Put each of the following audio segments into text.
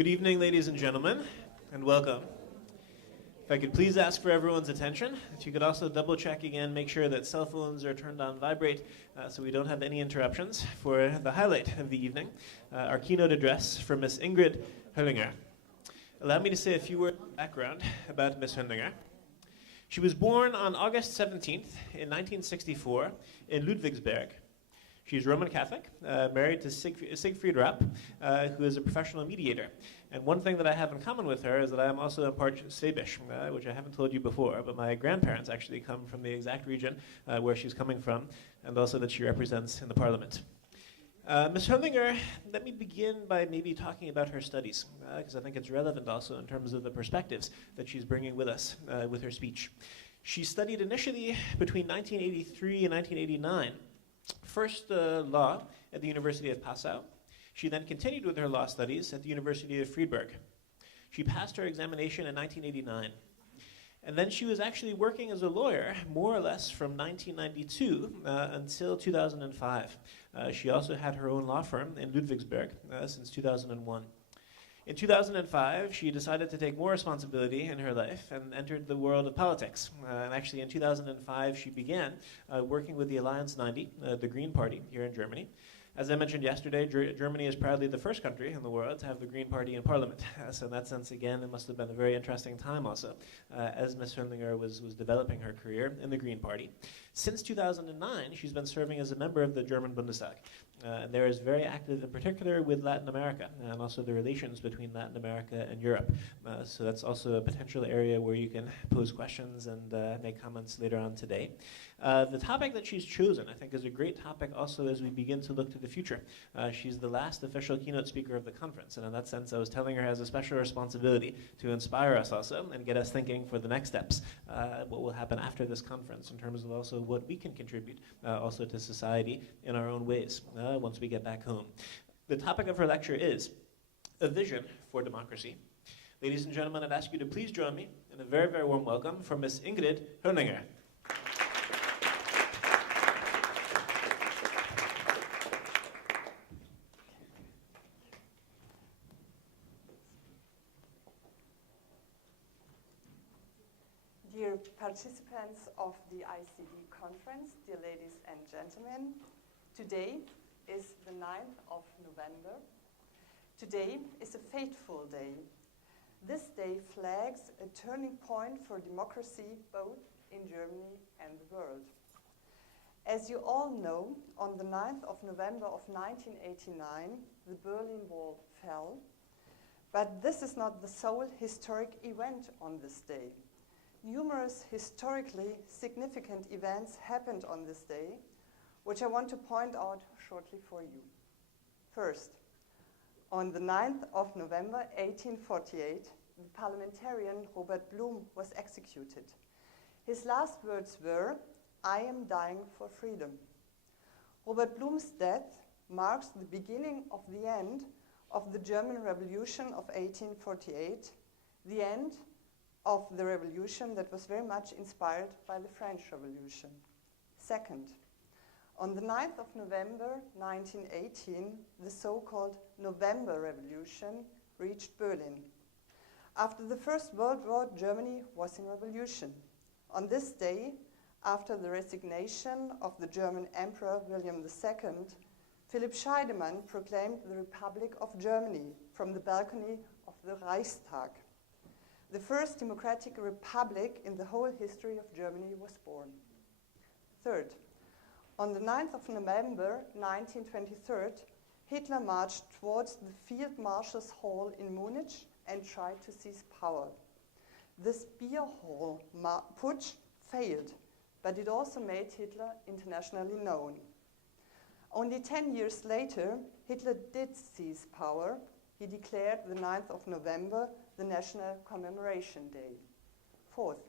Good evening, ladies and gentlemen, and welcome. If I could please ask for everyone's attention, if you could also double check again, make sure that cell phones are turned on vibrate so we don't have any interruptions for the highlight of the evening, our keynote address from Miss Ingrid Hönlinger. Allow me to say a few words of background about Miss Hönlinger. She was born on August 17th in 1964 in Ludwigsburg. She's Roman Catholic, married to Siegfried Rapp, who is a professional mediator. And one thing that I have in common with her is that I am also a part Schwäbisch, which I haven't told you before, but my grandparents actually come from the exact region where she's coming from, and also that she represents in the parliament. Ms. Hönlinger, let me begin by maybe talking about her studies, because I think it's relevant also in terms of the perspectives that she's bringing with us with her speech. She studied initially between 1983 and 1989, first law at the University of Passau. She then continued with her law studies at the University of Friedberg. She passed her examination in 1989. And then she was actually working as a lawyer, more or less from 1992 until 2005. She also had her own law firm in Ludwigsburg since 2001. In 2005, she decided to take more responsibility in her life and entered the world of politics. And actually in 2005, she began working with the Alliance 90, the Green Party here in Germany. As I mentioned yesterday, Germany is proudly the first country in the world to have the Green Party in Parliament. So in that sense, again, it must have been a very interesting time also, as Ms. Hönlinger was developing her career in the Green Party. Since 2009, she's been serving as a member of the German Bundestag. And there is very active in particular with Latin America, and also the relations between Latin America and Europe. So that's also a potential area where you can pose questions and make comments later on today. The topic that she's chosen, I think, is a great topic also as we begin to look to the future. She's the last official keynote speaker of the conference, and in that sense, I was telling her has a special responsibility to inspire us also and get us thinking for the next steps, what will happen after this conference in terms of also what we can contribute also to society in our own ways once we get back home. The topic of her lecture is a vision for democracy. Ladies and gentlemen, I'd ask you to please join me in a very, very warm welcome for Miss Ingrid Hönlinger. Dear participants of the ICD conference, dear ladies and gentlemen, today is the 9th of November. Today is a fateful day. This day flags a turning point for democracy both in Germany and the world. As you all know, on the 9th of November of 1989, the Berlin Wall fell. But this is not the sole historic event on this day. Numerous historically significant events happened on this day, which I want to point out shortly for you. First, on the 9th of November 1848, the parliamentarian Robert Blum was executed. His last words were, "I am dying for freedom." Robert Blum's death marks the beginning of the end of the German Revolution of 1848, the end of the revolution that was very much inspired by the French Revolution. Second, on the 9th of November 1918, the so-called November Revolution reached Berlin. After the First World War, Germany was in revolution. On this day, after the resignation of the German Emperor William II, Philipp Scheidemann proclaimed the Republic of Germany from the balcony of the Reichstag. The first democratic republic in the whole history of Germany was born. Third, on the 9th of November 1923, Hitler marched towards the Field Marshal's Hall in Munich and tried to seize power. This beer hall putsch failed, but it also made Hitler internationally known. Only 10 years later, Hitler did seize power. He declared the 9th of November the National Commemoration Day. Fourth,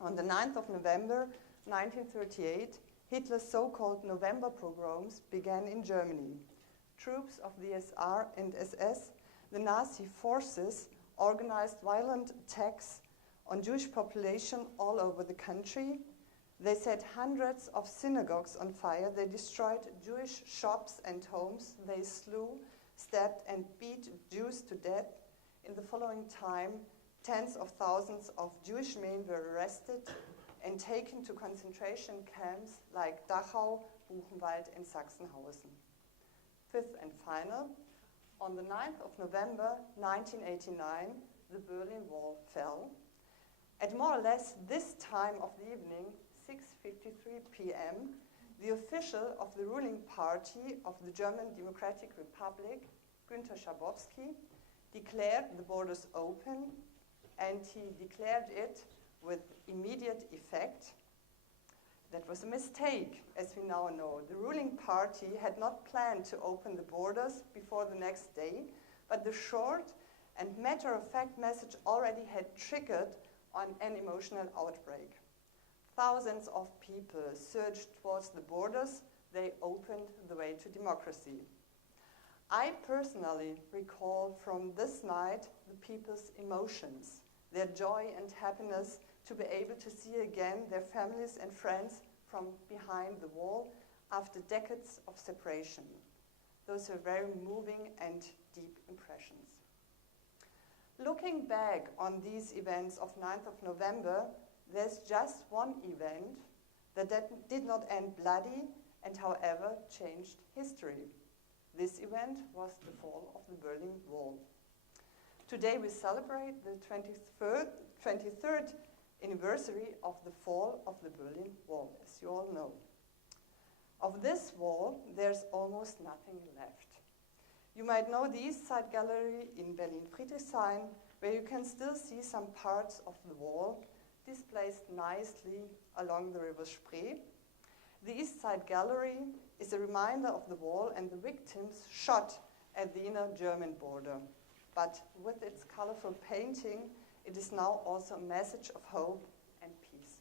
on the 9th of November 1938, Hitler's so-called November pogroms began in Germany. Troops of the SR and SS, the Nazi forces, organized violent attacks on Jewish population all over the country. They set hundreds of synagogues on fire. They destroyed Jewish shops and homes. They slew stabbed and beat Jews to death. In the following time, tens of thousands of Jewish men were arrested and taken to concentration camps like Dachau, Buchenwald, and Sachsenhausen. Fifth and final, on the 9th of November 1989, the Berlin Wall fell. At more or less this time of the evening, 6:53 p.m., the official of the ruling party of the German Democratic Republic, Günter Schabowski, declared the borders open, and he declared it with immediate effect. That was a mistake, as we now know. The ruling party had not planned to open the borders before the next day, but the short and matter-of-fact message already had triggered on an emotional outbreak. Thousands of people surged towards the borders. They opened the way to democracy. I personally recall from this night the people's emotions, their joy and happiness to be able to see again their families and friends from behind the wall after decades of separation. Those were very moving and deep impressions. Looking back on these events of 9th of November, there's just one event that did not end bloody and, however, changed history. This event was the fall of the Berlin Wall. Today we celebrate the 23rd anniversary of the fall of the Berlin Wall, as you all know. Of this wall, there's almost nothing left. You might know the East Side Gallery in Berlin-Friedrichshain, where you can still see some parts of the wall displaced nicely along the river Spree. The East Side Gallery is a reminder of the wall and the victims shot at the inner German border. But with its colorful painting, it is now also a message of hope and peace.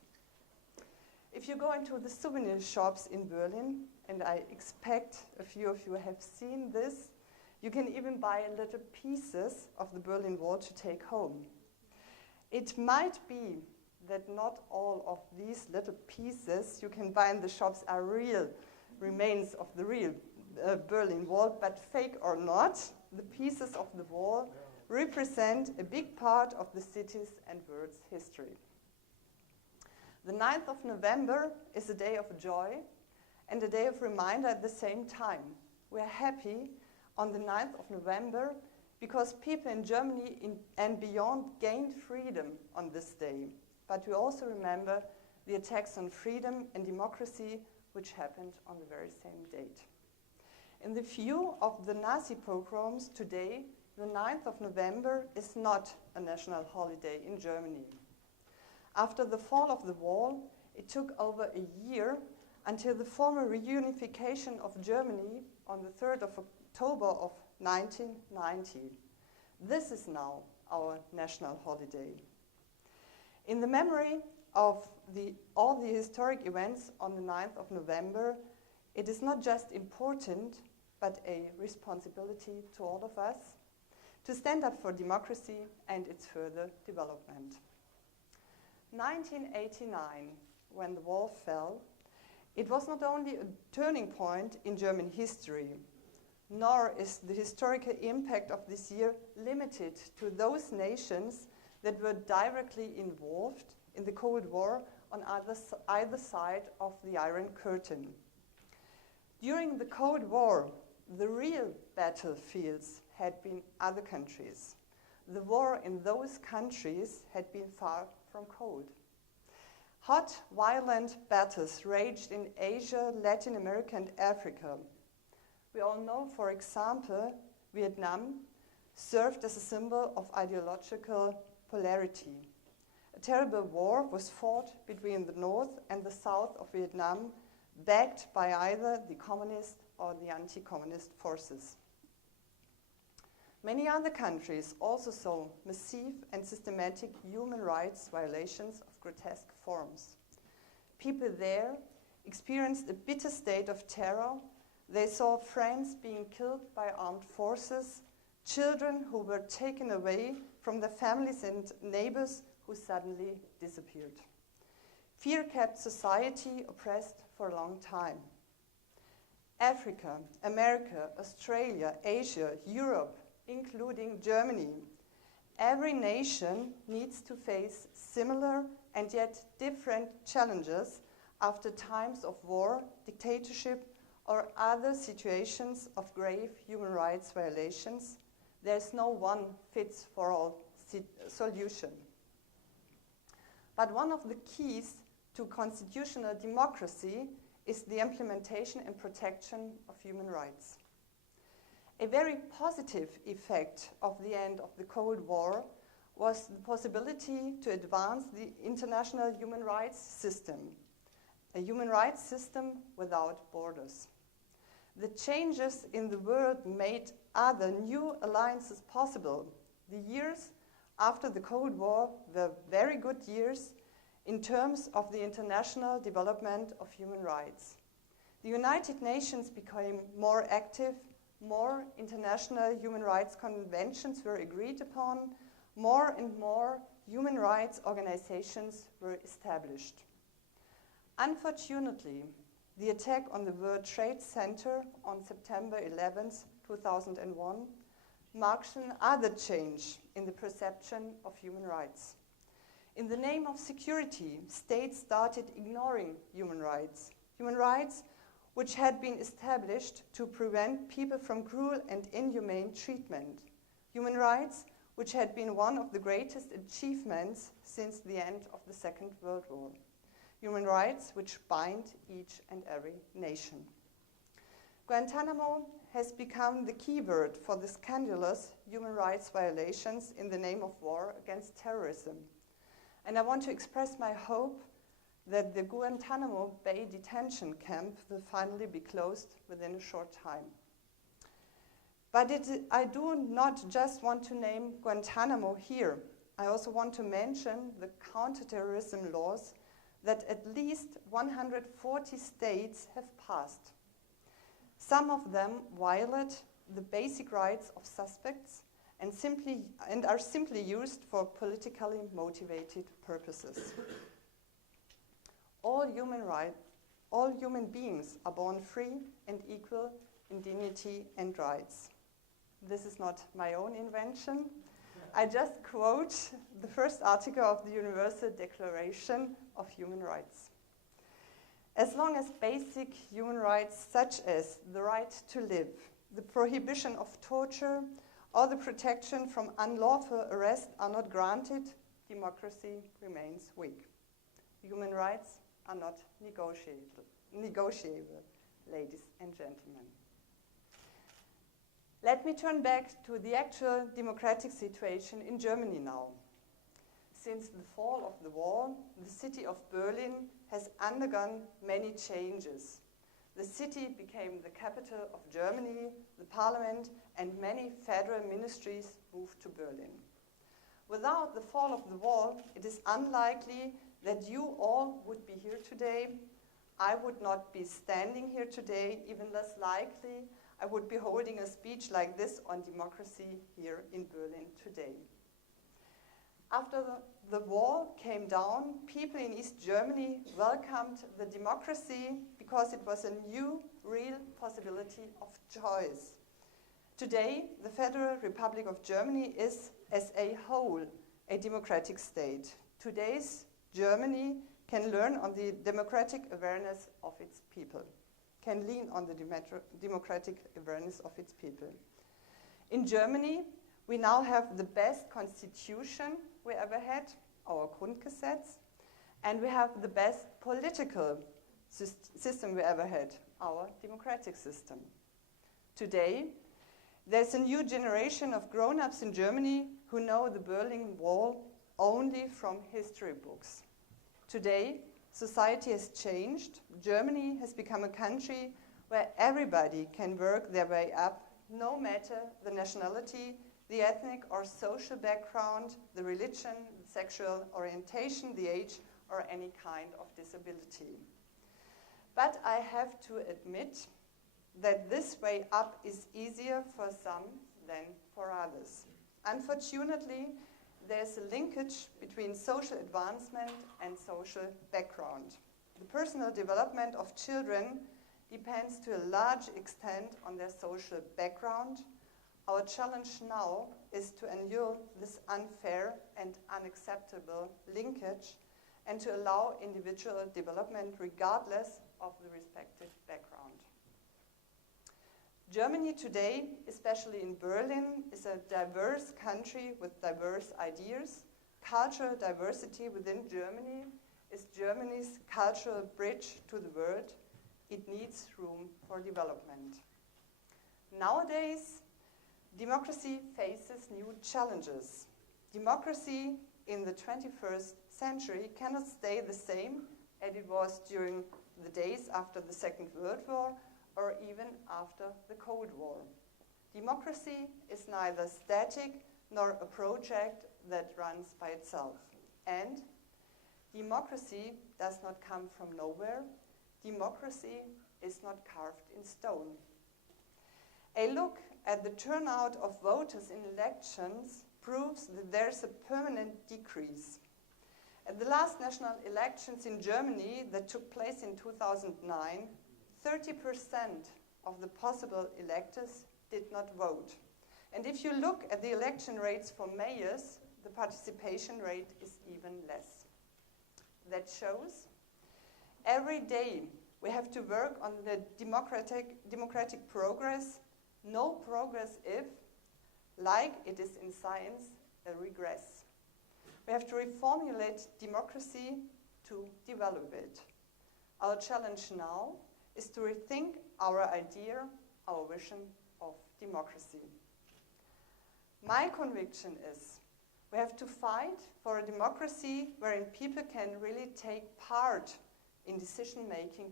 If you go into the souvenir shops in Berlin, and I expect a few of you have seen this, you can even buy little pieces of the Berlin Wall to take home. It might be that not all of these little pieces you can buy in the shops are real remains of the real Berlin Wall, but fake or not, the pieces of the wall represent a big part of the city's and world's history. The 9th of November is a day of joy and a day of reminder at the same time. We're happy on the 9th of November because people in Germany and beyond gained freedom on this day. But we also remember the attacks on freedom and democracy which happened on the very same date. In the view of the Nazi pogroms today, the 9th of November is not a national holiday in Germany. After the fall of the wall, it took over a year until the formal reunification of Germany on the 3rd of October of 1990. This is now our national holiday. In the memory of all the historic events on the 9th of November, it is not just important, but a responsibility to all of us to stand up for democracy and its further development. 1989, when the wall fell, it was not only a turning point in German history, nor is the historical impact of this year limited to those nations that were directly involved in the Cold War on either side of the Iron Curtain. During the Cold War, the real battlefields had been other countries. The war in those countries had been far from cold. Hot, violent battles raged in Asia, Latin America, and Africa. We all know, for example, Vietnam served as a symbol of ideological polarity. A terrible war was fought between the north and the south of Vietnam, backed by either the communist or the anti-communist forces. Many other countries also saw massive and systematic human rights violations of grotesque forms. People there experienced a bitter state of terror. They saw friends being killed by armed forces, children who were taken away from their families and neighbors who suddenly disappeared. Fear kept society oppressed for a long time. Africa, America, Australia, Asia, Europe, including Germany. Every nation needs to face similar and yet different challenges after times of war, dictatorship, or other situations of grave human rights violations. There's no one fits for all solution. But one of the keys to constitutional democracy is the implementation and protection of human rights. A very positive effect of the end of the Cold War was the possibility to advance the international human rights system, a human rights system without borders. The changes in the world made other new alliances possible. The years after the Cold War were very good years in terms of the international development of human rights. The United Nations became more active, more international human rights conventions were agreed upon, more and more human rights organizations were established. Unfortunately, the attack on the World Trade Center on September 11, 2001 marks another change in the perception of human rights. In the name of security, states started ignoring human rights which had been established to prevent people from cruel and inhumane treatment. Human rights which had been one of the greatest achievements since the end of the Second World War. Human rights which bind each and every nation. Guantanamo has become the keyword for the scandalous human rights violations in the name of war against terrorism. And I want to express my hope that the Guantanamo Bay detention camp will finally be closed within a short time. But I do not just want to name Guantanamo here. I also want to mention the counterterrorism laws that at least 140 states have passed. Some of them violate the basic rights of suspects and are simply used for politically motivated purposes. All human beings are born free and equal in dignity and rights. This is not my own invention. I just quote the first article of the Universal Declaration of Human Rights. As long as basic human rights such as the right to live, the prohibition of torture, or the protection from unlawful arrest are not granted, democracy remains weak. Human rights are not negotiable, ladies and gentlemen. Let me turn back to the actual democratic situation in Germany now. Since the fall of the wall, the city of Berlin has undergone many changes. The city became the capital of Germany, the parliament, and many federal ministries moved to Berlin. Without the fall of the wall, it is unlikely that you all would be here today. I would not be standing here today, even less likely I would be holding a speech like this on democracy here in Berlin today. After the wall came down, people in East Germany welcomed the democracy because it was a new, real possibility of choice. Today, the Federal Republic of Germany is, as a whole, a democratic state. Today's Germany can learn on the democratic awareness of its people, can lean on the democratic awareness of its people. In Germany, we now have the best constitution we ever had, our Grundgesetz, and we have the best political system we ever had, our democratic system. Today, there's a new generation of grown-ups in Germany who know the Berlin Wall only from history books. Today, society has changed. Germany has become a country where everybody can work their way up, no matter the nationality, the ethnic or social background, the religion, the sexual orientation, the age, or any kind of disability. But I have to admit that this way up is easier for some than for others. Unfortunately, there's a linkage between social advancement and social background. The personal development of children depends to a large extent on their social background. Our challenge now is to annul this unfair and unacceptable linkage and to allow individual development regardless of the respective background. Germany today, especially in Berlin, is a diverse country with diverse ideas. Cultural diversity within Germany is Germany's cultural bridge to the world. It needs room for development. Nowadays, democracy faces new challenges. Democracy in the 21st century cannot stay the same as it was during the days after the Second World War or even after the Cold War. Democracy is neither static nor a project that runs by itself. And democracy does not come from nowhere. Democracy is not carved in stone. A look at the turnout of voters in elections proves that there's a permanent decrease. At the last national elections in Germany that took place in 2009, 30% of the possible electors did not vote. And if you look at the election rates for mayors, the participation rate is even less. That shows every day we have to work on the democratic progress. No progress if, like it is in science, a regress. We have to reformulate democracy to develop it. Our challenge now is to rethink our idea, our vision of democracy. My conviction is we have to fight for a democracy wherein people can really take part in decision-making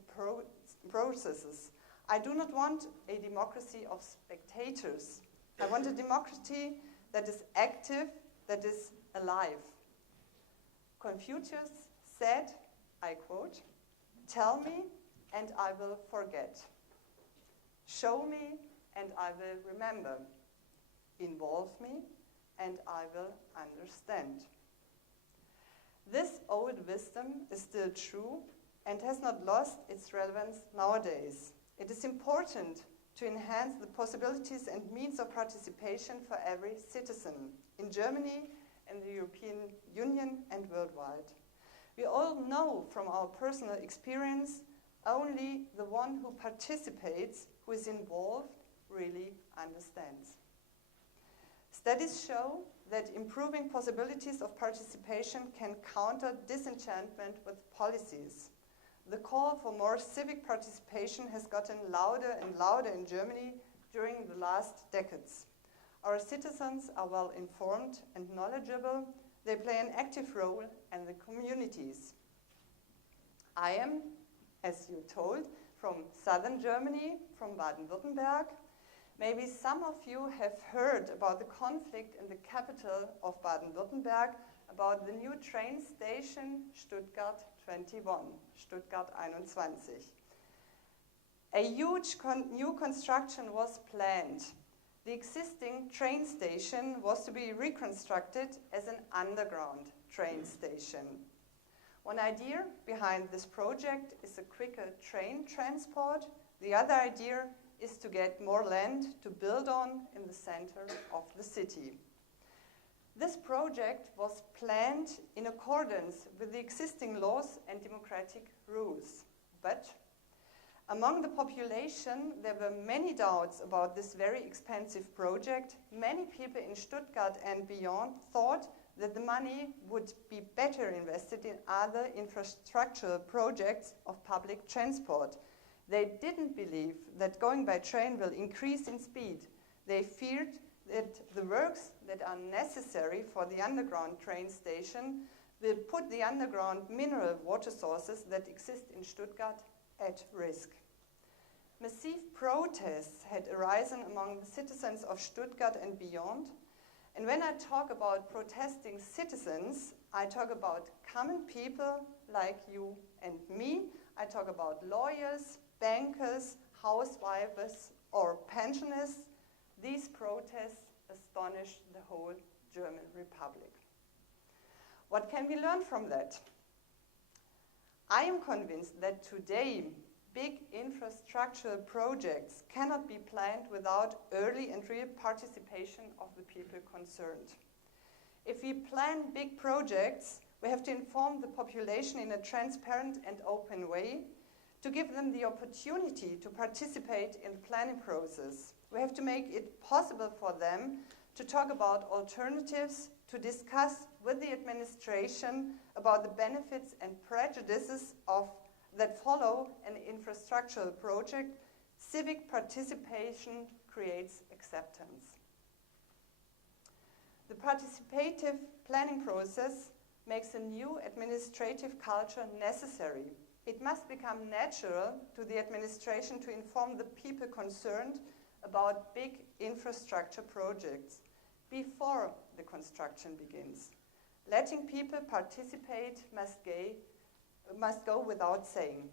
processes. I do not want a democracy of spectators. I want a democracy that is active, that is alive. Confucius said, I quote, "Tell me and I will forget. Show me and I will remember. Involve me and I will understand." This old wisdom is still true and has not lost its relevance nowadays. It is important to enhance the possibilities and means of participation for every citizen in Germany and the European Union and worldwide. We all know from our personal experience only the one who participates, who is involved, really understands. Studies show that improving possibilities of participation can counter disenchantment with policies. The call for more civic participation has gotten louder and louder in Germany during the last decades. Our citizens are well informed and knowledgeable. They play an active role in the communities. I am, as you told, from southern Germany, from Baden-Württemberg. Maybe some of you have heard about the conflict in the capital of Baden-Württemberg about the new train station Stuttgart 21, Stuttgart 21. A huge new construction was planned. The existing train station was to be reconstructed as an underground train station. One idea behind this project is a quicker train transport. The other idea is to get more land to build on in the center of the city. This project was planned in accordance with the existing laws and democratic rules. But among the population, there were many doubts about this very expensive project. Many people in Stuttgart and beyond thought that the money would be better invested in other infrastructural projects of public transport. They didn't believe that going by train will increase in speed. They feared that the works that are necessary for the underground train station will put the underground mineral water sources that exist in Stuttgart at risk. Massive protests had arisen among the citizens of Stuttgart and beyond. And when I talk about protesting citizens, I talk about common people like you and me. I talk about lawyers, bankers, housewives, or pensioners. These protests astonished the whole German Republic. What can we learn from that? I am convinced that today big infrastructural projects cannot be planned without early and real participation of the people concerned. If we plan big projects, we have to inform the population in a transparent and open way to give them the opportunity to participate in the planning process. We have to make it possible for them to talk about alternatives, to discuss with the administration about the benefits and prejudices that follow an infrastructural project. Civic participation creates acceptance. The participative planning process makes a new administrative culture necessary. It must become natural to the administration to inform the people concerned about big infrastructure projects before the construction begins. Letting people participate must go without saying.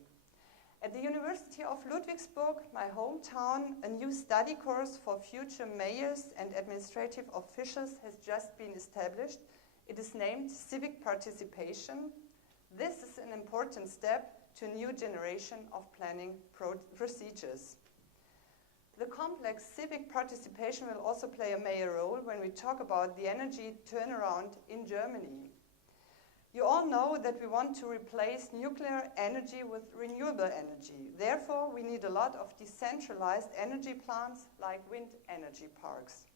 At the University of Ludwigsburg, my hometown, a new study course for future mayors and administrative officials has just been established. It is named Civic Participation. This is an important step to a new generation of planning procedures. The complex civic participation will also play a major role when we talk about the energy turnaround in Germany. You all know that we want to replace nuclear energy with renewable energy. Therefore, we need a lot of decentralized energy plants like wind energy parks.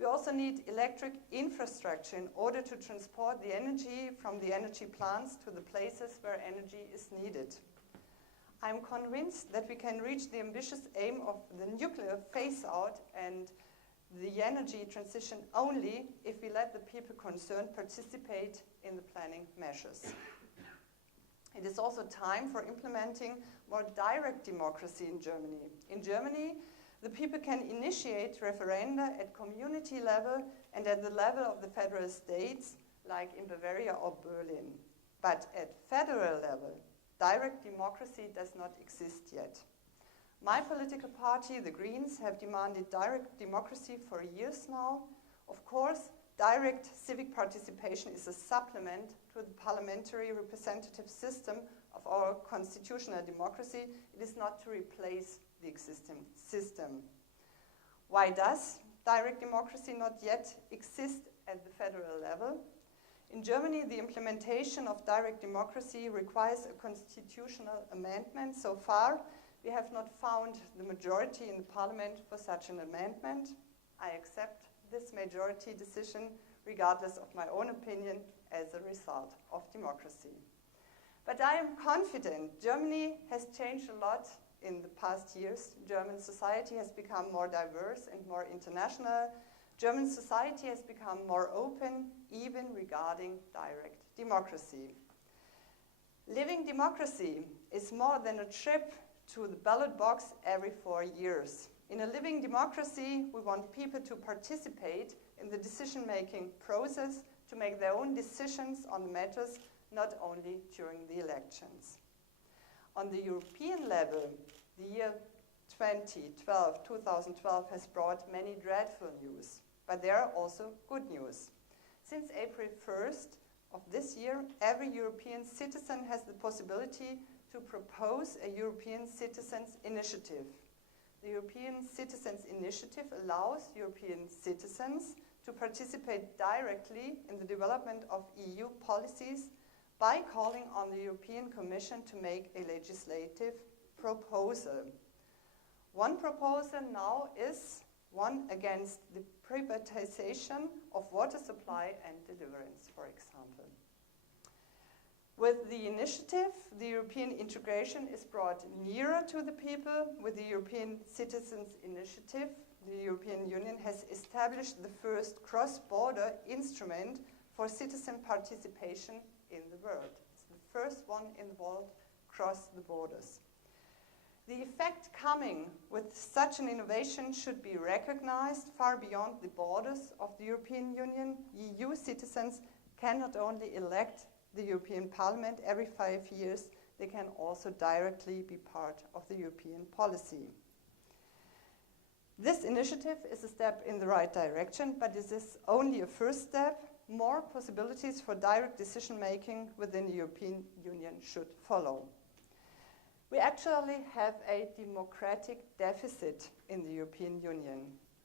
We also need electric infrastructure in order to transport the energy from the energy plants to the places where energy is needed. I'm convinced that we can reach the ambitious aim of the nuclear phase-out and the energy transition only if we let the people concerned participate in the planning measures. It is also time for implementing more direct democracy in Germany. In Germany, the people can initiate referenda at community level and at the level of the federal states, like in Bavaria or Berlin. But at federal level, direct democracy does not exist yet. My political party, the Greens, have demanded direct democracy for years now. Of course, direct civic participation is a supplement to the parliamentary representative system of our constitutional democracy. It is not to replace the existing system. Why does direct democracy not yet exist at the federal level? In Germany, the implementation of direct democracy requires a constitutional amendment. So far, we have not found the majority in the parliament for such an amendment. I accept this majority decision, regardless of my own opinion, as a result of democracy. But I am confident. Germany has changed a lot in the past years. German society has become more diverse and more international. German society has become more open, even regarding direct democracy. Living democracy is more than a trip to the ballot box every 4 years. In a living democracy, we want people to participate in the decision-making process, to make their own decisions on matters, not only during the elections. On the European level, the year 2012 has brought many dreadful news, but there are also good news. Since April 1st of this year, every European citizen has the possibility to propose a European Citizens' Initiative. The European Citizens' Initiative allows European citizens to participate directly in the development of EU policies by calling on the European Commission to make a legislative proposal. One proposal now is one against the privatization of water supply and deliverance, for example. With the initiative, the European integration is brought nearer to the people. With the European Citizens' Initiative, the European Union has established the first cross-border instrument for citizen participation in the world. It's the first one in the world across the borders. The effect coming with such an innovation should be recognized far beyond the borders of the European Union. EU citizens can not only elect the European Parliament every 5 years, they can also directly be part of the European policy. This initiative is a step in the right direction, but this is only a first step. More possibilities for direct decision-making within the European Union should follow. We actually have a democratic deficit in the European Union.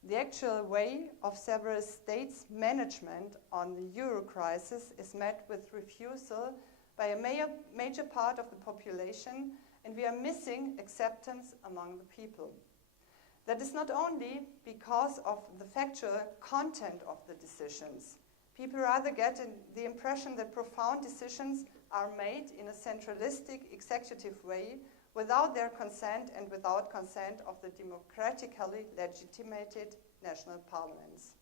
The actual way of several states' management on the euro crisis is met with refusal by a major part of the population, and we are missing acceptance among the people. That is not only because of the factual content of the decisions. People rather get the impression that profound decisions are made in a centralistic executive way without their consent and without consent of the democratically legitimated national parliaments.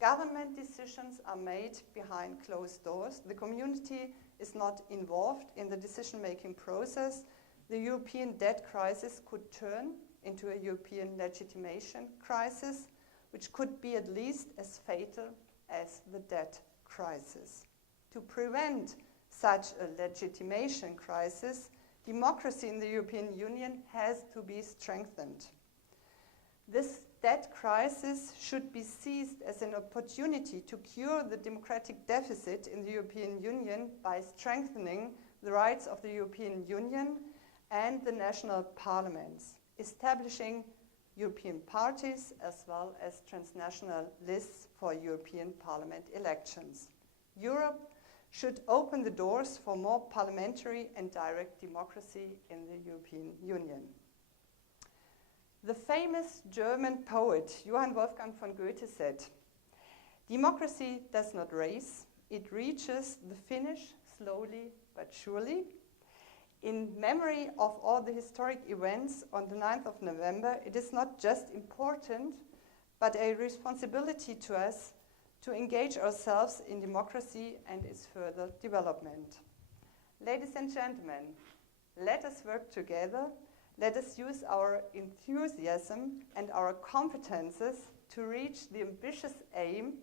Government decisions are made behind closed doors. The community is not involved in the decision-making process. The European debt crisis could turn into a European legitimation crisis, which could be at least as fatal as the debt crisis. To prevent such a legitimation crisis, democracy in the European Union has to be strengthened. This debt crisis should be seized as an opportunity to cure the democratic deficit in the European Union by strengthening the rights of the European Union and the national parliaments, establishing European parties as well as transnational lists for European Parliament elections. Europe should open the doors for more parliamentary and direct democracy in the European Union. The famous German poet Johann Wolfgang von Goethe said, "Democracy does not race, it reaches the finish slowly but surely." In memory of all the historic events on the 9th of November, it is not just important, but a responsibility to us to engage ourselves in democracy and its further development. Ladies and gentlemen, let us work together. Let us use our enthusiasm and our competences to reach the ambitious aim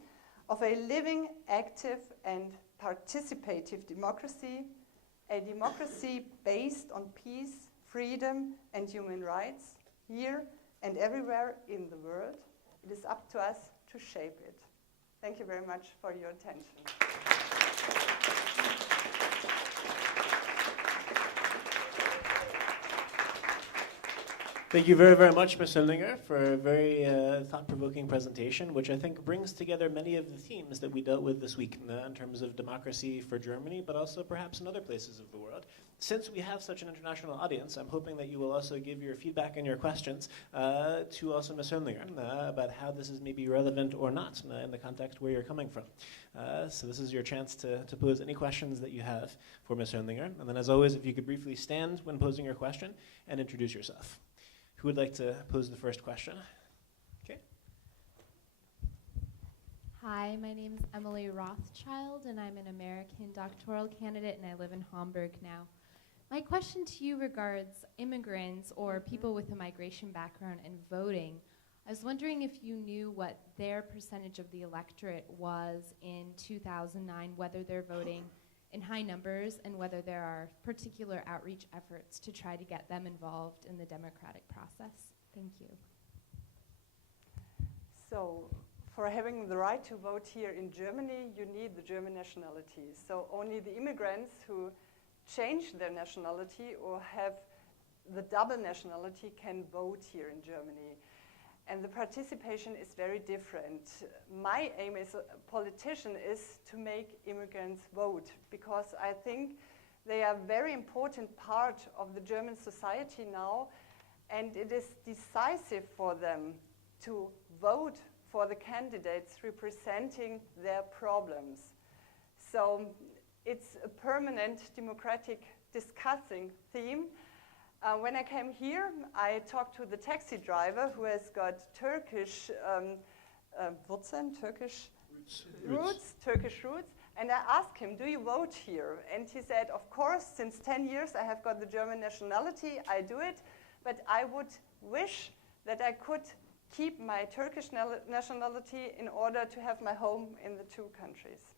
of a living, active, and participative democracy, a democracy based on peace, freedom, and human rights, here and everywhere in the world. It is up to us to shape it. Thank you very much for your attention. Thank you very, very much, Ms. Hönlinger, for a very thought-provoking presentation, which I think brings together many of the themes that we dealt with this week in terms of democracy for Germany, but also perhaps in other places of the world. Since we have such an international audience, I'm hoping that you will also give your feedback and your questions to also Ms. Hönlinger about how this is maybe relevant or not in the context where you're coming from. So this is your chance to pose any questions that you have for Ms. Hönlinger. And then as always, if you could briefly stand when posing your question and introduce yourself. Who would like to pose the first question? Okay. Hi, my name is Emily Rothschild, and I'm an American doctoral candidate, and I live in Hamburg now. My question to you regards immigrants or people with a migration background and voting. I was wondering if you knew what their percentage of the electorate was in 2009, whether they're voting in high numbers, and whether there are particular outreach efforts to try to get them involved in the democratic process. Thank you. So, for having the right to vote here in Germany, you need the German nationality. So only the immigrants who change their nationality or have the double nationality can vote here in Germany. And the participation is very different. My aim as a politician is to make immigrants vote, because I think they are a very important part of the German society now, and it is decisive for them to vote for the candidates representing their problems. So it's a permanent democratic discussing theme. When I came here, I talked to the taxi driver who has got Turkish Wurzeln, Turkish roots, and I asked him, "Do you vote here?" And he said, "Of course, since 10 years I have got the German nationality, I do it, but I would wish that I could keep my Turkish nationality in order to have my home in the two countries."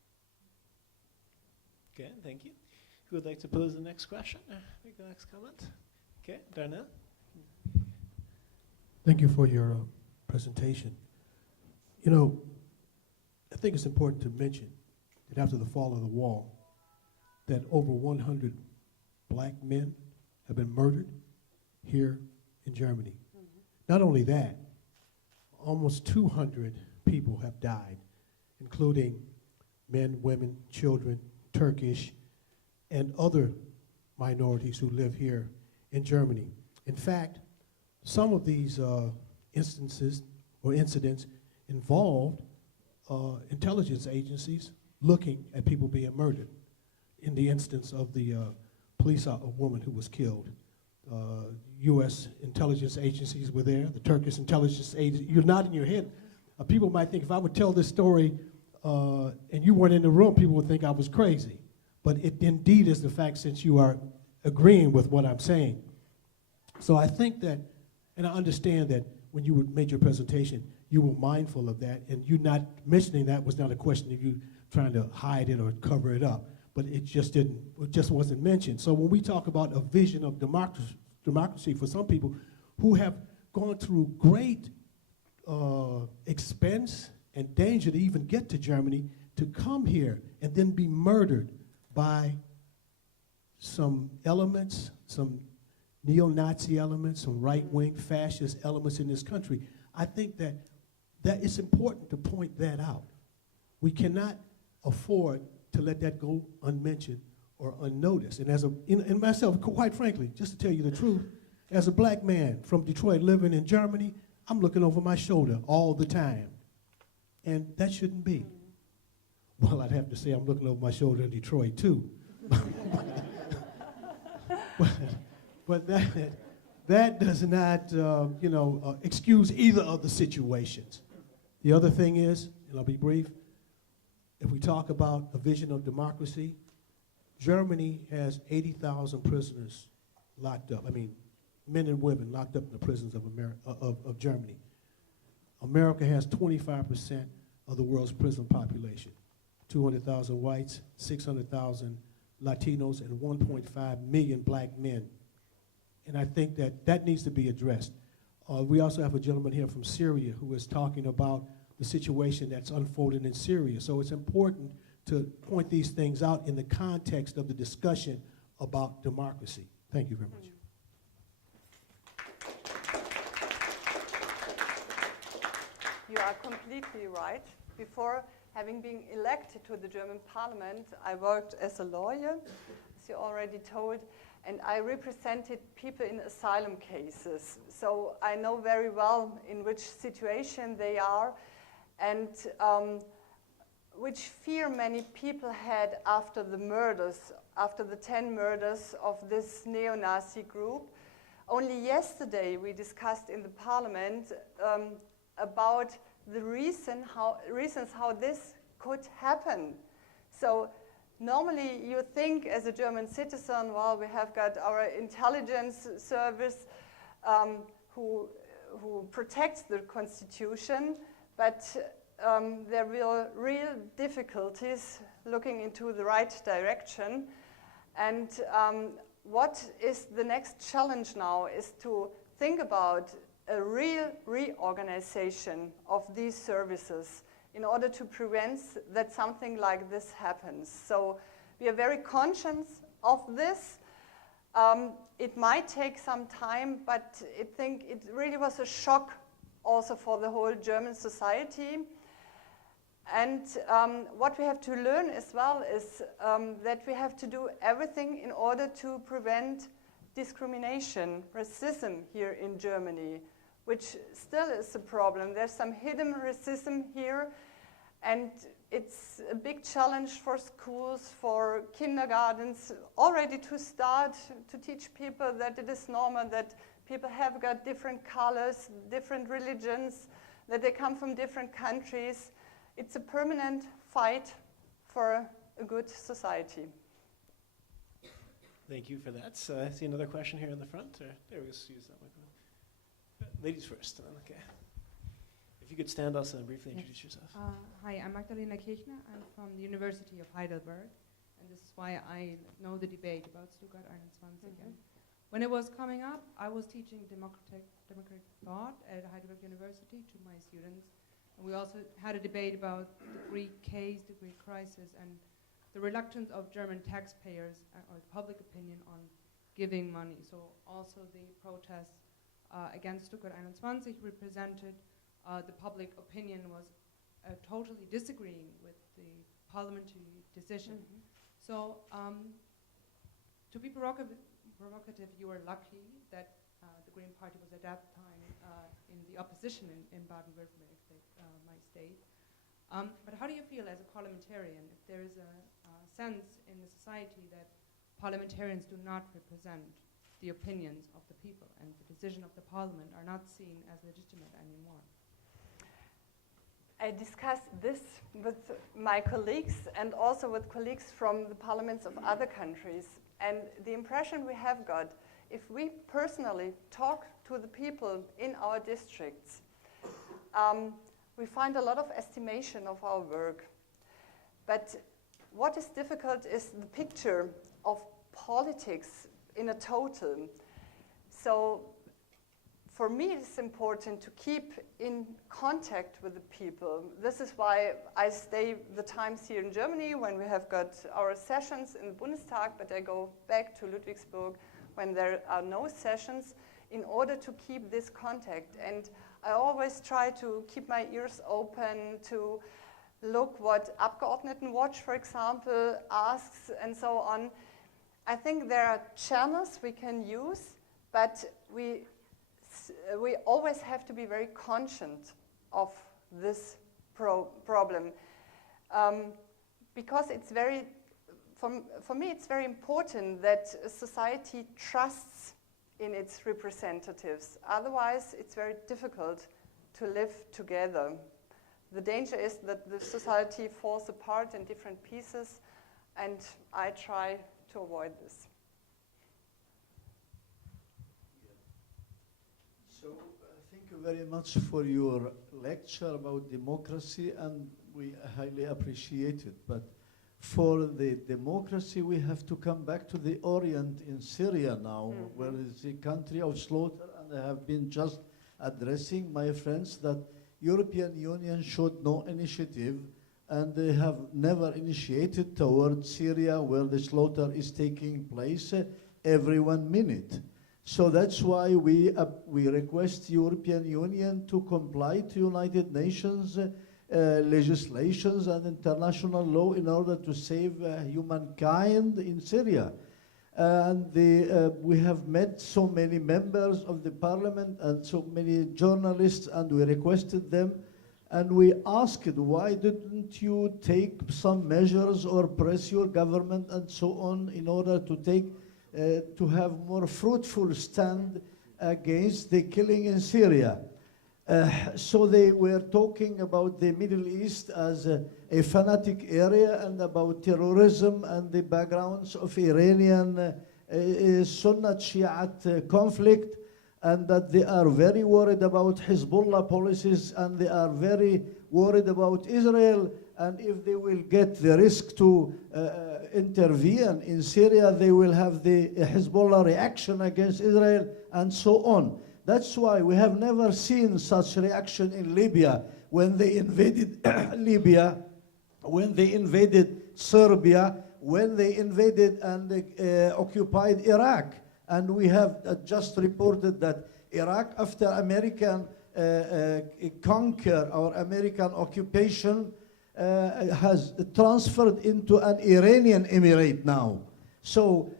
Okay, thank you. Who would like to pose the next question? Make the next comment? Okay, Darnell. Thank you for your presentation. You know, I think it's important to mention that after the fall of the wall, that over 100 black men have been murdered here in Germany. Not only that, almost 200 people have died, including men, women, children, Turkish, and other minorities who live here in Germany. In fact, some of these instances or incidents involved intelligence agencies looking at people being murdered. In the instance of the a woman who was killed, U.S. intelligence agencies were there, the Turkish intelligence agency. You're nodding your head. People might think if I would tell this story and you weren't in the room, people would think I was crazy. But it indeed is the fact, since you are agreeing with what I'm saying. So I think that, and I understand that when you made your presentation, you were mindful of that, and you not mentioning that was not a question of you trying to hide it or cover it up, but it just wasn't mentioned. So when we talk about a vision of democracy for some people who have gone through great expense and danger to even get to Germany, to come here and then be murdered by some elements, some neo-Nazi elements, some right-wing fascist elements in this country, I think that it's important to point that out. We cannot afford to let that go unmentioned or unnoticed. And and myself, quite frankly, just to tell you the truth, as a black man from Detroit living in Germany, I'm looking over my shoulder all the time. And that shouldn't be. Well, I'd have to say I'm looking over my shoulder in Detroit too. but that does not, excuse either of the situations. The other thing is, and I'll be brief, if we talk about a vision of democracy, Germany has 80,000 prisoners locked up. I mean, men and women locked up in the prisons of Germany. America has 25% of the world's prison population. 200,000 whites, 600,000 Latinos, and 1.5 million black men. And I think that needs to be addressed. We also have a gentleman here from Syria who is talking about the situation that's unfolding in Syria. So it's important to point these things out in the context of the discussion about democracy. Thank you very much. You are completely right. Before having been elected to the German parliament, I worked as a lawyer, as you already told, and I represented people in asylum cases. So I know very well in which situation they are and which fear many people had after the murders, after the 10 murders of this neo-Nazi group. Only yesterday we discussed in the parliament about the reasons how this could happen. So normally you think as a German citizen, well, we have got our intelligence service who protects the constitution, but there will real difficulties looking into the right direction. And what is the next challenge now is to think about a real reorganization of these services in order to prevent that something like this happens. So we are very conscious of this. It might take some time, but I think it really was a shock also for the whole German society. And what we have to learn as well is that we have to do everything in order to prevent discrimination, racism here in Germany, which still is a problem. There's some hidden racism here, and it's a big challenge for schools, for kindergartens, already to start to teach people that it is normal that people have got different colors, different religions, that they come from different countries. It's a permanent fight for a good society. Thank you for that. I see another question here in the front. There we go. Use that one. Ladies first. Okay. If you could stand also and briefly introduce yourself. Hi, I'm Magdalena Kirchner. I'm from the University of Heidelberg, and this is why I know the debate about Stuttgart 21. When it was coming up, I was teaching democratic thought at Heidelberg University to my students, and we also had a debate about the Greek case, the Greek crisis, and the reluctance of German taxpayers or public opinion on giving money. So also the protests against Stuttgart 21 represented the public opinion was totally disagreeing with the parliamentary decision. So to be provocative, you were lucky that the Green Party was at that time in the opposition in Baden-Württemberg, my state. But how do you feel as a parliamentarian if there is a sense in the society that parliamentarians do not represent the opinions of the people and the decision of the parliament are not seen as legitimate anymore? I discussed this with my colleagues and also with colleagues from the parliaments of other countries. And the impression we have got, if we personally talk to the people in our districts, we find a lot of estimation of our work. But what is difficult is the picture of politics in a total. So for me, it's important to keep in contact with the people. This is why I stay the times here in Germany when we have got our sessions in the Bundestag, but I go back to Ludwigsburg when there are no sessions in order to keep this contact. And I always try to keep my ears open to look what Abgeordnetenwatch, for example, asks and so on. I think there are channels we can use, but we always have to be very conscious of this problem. Because it's very, for me, it's very important that society trusts in its representatives. Otherwise, it's very difficult to live together. The danger is that the society falls apart in different pieces, and I try to avoid this. So thank you very much for your lecture about democracy, and we highly appreciate it. But for the democracy, we have to come back to the Orient in Syria now, where it's a country of slaughter, and I have been just addressing my friends that European Union showed no initiative, and they have never initiated towards Syria, where the slaughter is taking place every 1 minute. So that's why we request European Union to comply to United Nations legislations and international law in order to save humankind in Syria. And we have met so many members of the parliament and so many journalists, and we requested them, and we asked, why didn't you take some measures or press your government and so on in order to take to have more fruitful stand against the killing in Syria? So they were talking about the Middle East as a fanatic area, and about terrorism and the backgrounds of Iranian Sunnah Shiite conflict, and that they are very worried about Hezbollah policies, and they are very worried about Israel, and if they will get the risk to intervene in Syria, they will have the Hezbollah reaction against Israel, and so on. That's why we have never seen such reaction in Libya when they invaded Libya, when they invaded Serbia, when they invaded and occupied Iraq. And we have just reported that Iraq, after American conquer or American occupation, has transferred into an Iranian emirate now. So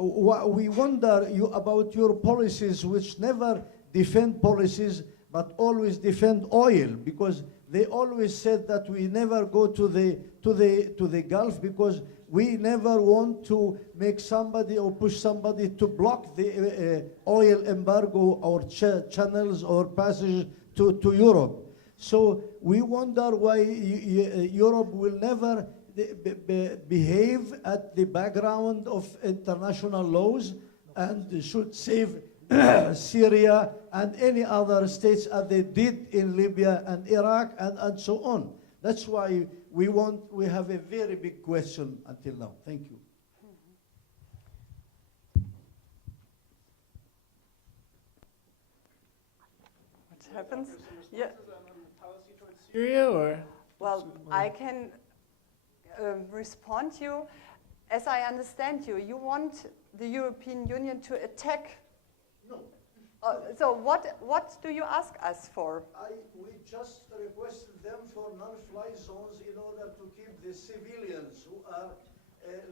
we wonder about your policies, which never defend policies, but always defend oil, because they always said that we never go to the Gulf because we never want to make somebody or push somebody to block the oil embargo or channels or passage to Europe. So we wonder why Europe will never behave at the background of international laws and should save Syria and any other states as they did in Libya and Iraq and so on. That's why we have a very big question until now. Thank you. What happens? Yeah. Syria, or? Well, I can respond to you. as I understand you, you want the European Union to attack. No. So what do you ask us for? We just requested them for non-fly zones in order to keep the civilians who are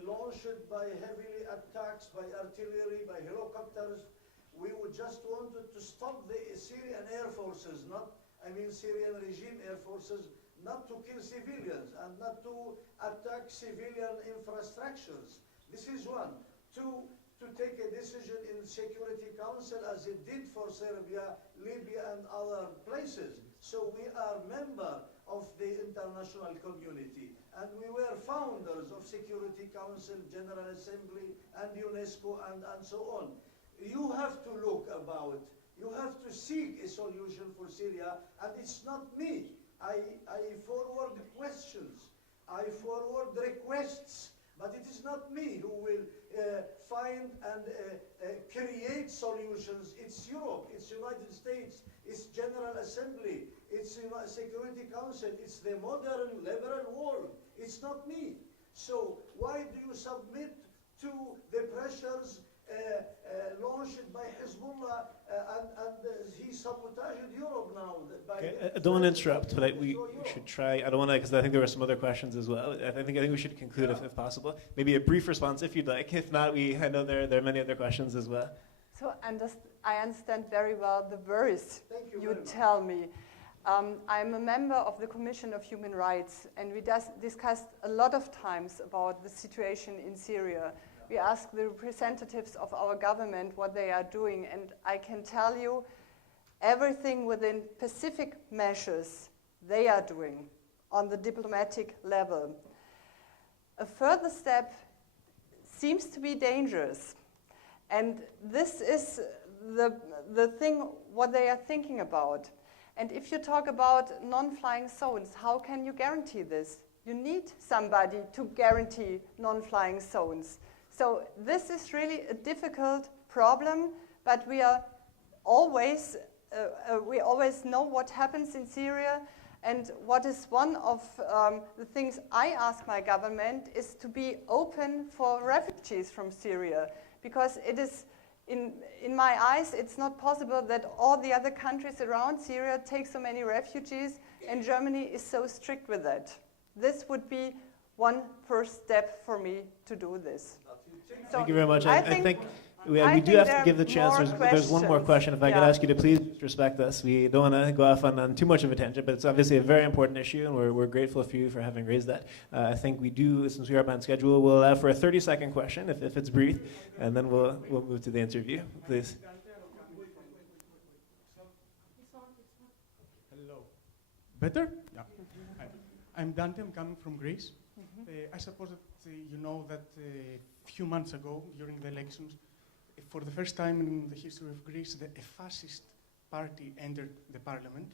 launched by heavily attacks, by artillery, by helicopters. We would just wanted to stop the Syrian air forces, Syrian regime air forces, not to kill civilians and not to attack civilian infrastructures. This is one. Two, to take a decision in Security Council as it did for Serbia, Libya and other places. So we are member of the international community and we were founders of Security Council, General Assembly and UNESCO and so on. You have to look about, you have to seek a solution for Syria and it's not me. I forward questions, I forward requests, but it is not me who will find and create solutions. It's Europe, it's United States, it's General Assembly, it's Security Council, it's the modern liberal world. It's not me. So why do you submit to the pressures launched by Hezbollah and he sabotaged Europe now? I don't want to interrupt, but we should try. I don't want to, because I think there were some other questions as well. I think we should conclude if possible. Maybe a brief response if you'd like. If not, I know there are many other questions as well. So I understand very well the worries you tell me. I'm a member of the Commission of Human Rights, and we discussed a lot of times about the situation in Syria. We ask the representatives of our government what they are doing, and I can tell you everything within specific measures they are doing on the diplomatic level. A further step seems to be dangerous, and this is the thing what they are thinking about. And if you talk about non-flying zones, how can you guarantee this? You need somebody to guarantee non-flying zones. So this is really a difficult problem, but we always know what happens in Syria, and what is one of the things I ask my government is to be open for refugees from Syria, because it is, in my eyes, it's not possible that all the other countries around Syria take so many refugees, and Germany is so strict with that. This would be one first step for me to do this. So thank you very much. I think we do have to give the chance. There's one more question. If I could ask you to please respect us. We don't want to go off on too much of a tangent, but it's obviously a very important issue, and we're grateful for you for having raised that. I think we do, since we are behind schedule, we'll allow for a 30-second question, if it's brief, and then we'll move to the interview. Please. Hello. Better? Yeah. I'm Dante. I'm coming from Greece. I suppose that you know that a few months ago, during the elections, for the first time in the history of Greece, a fascist party entered the parliament.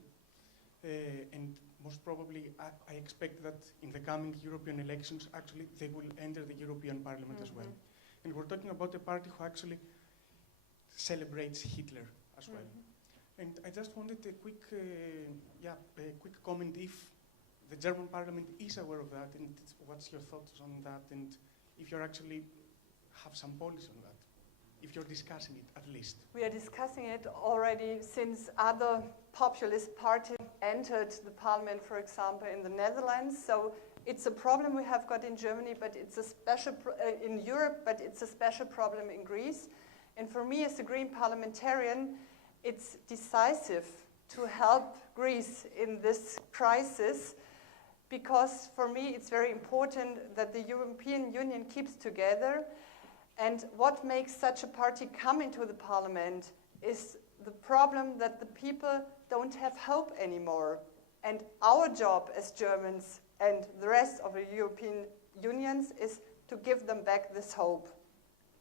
And most probably, I expect that in the coming European elections, actually, they will enter the European Parliament as well. And we're talking about a party who actually celebrates Hitler as well. And I just wanted a quick comment if the German Parliament is aware of that, and what's your thoughts on that, and if you actually have some policy on that, if you're discussing it at least. We are discussing it already since other populist parties entered the parliament, for example, in the Netherlands. So it's a problem we have got in Germany, but it's a special in Europe, but it's a special problem in Greece. And for me, as a Green parliamentarian, it's decisive to help Greece in this crisis, because for me it's very important that the European Union keeps together. And what makes such a party come into the parliament is the problem that the people don't have hope anymore. And our job as Germans and the rest of the European Unions is to give them back this hope.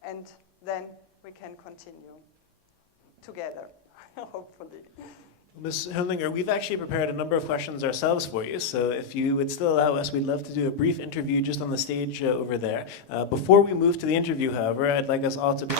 And then we can continue together, hopefully. Ms. Hönlinger, we've actually prepared a number of questions ourselves for you, so if you would still allow us, we'd love to do a brief interview just on the stage over there. Before we move to the interview, however, I'd like us all to be...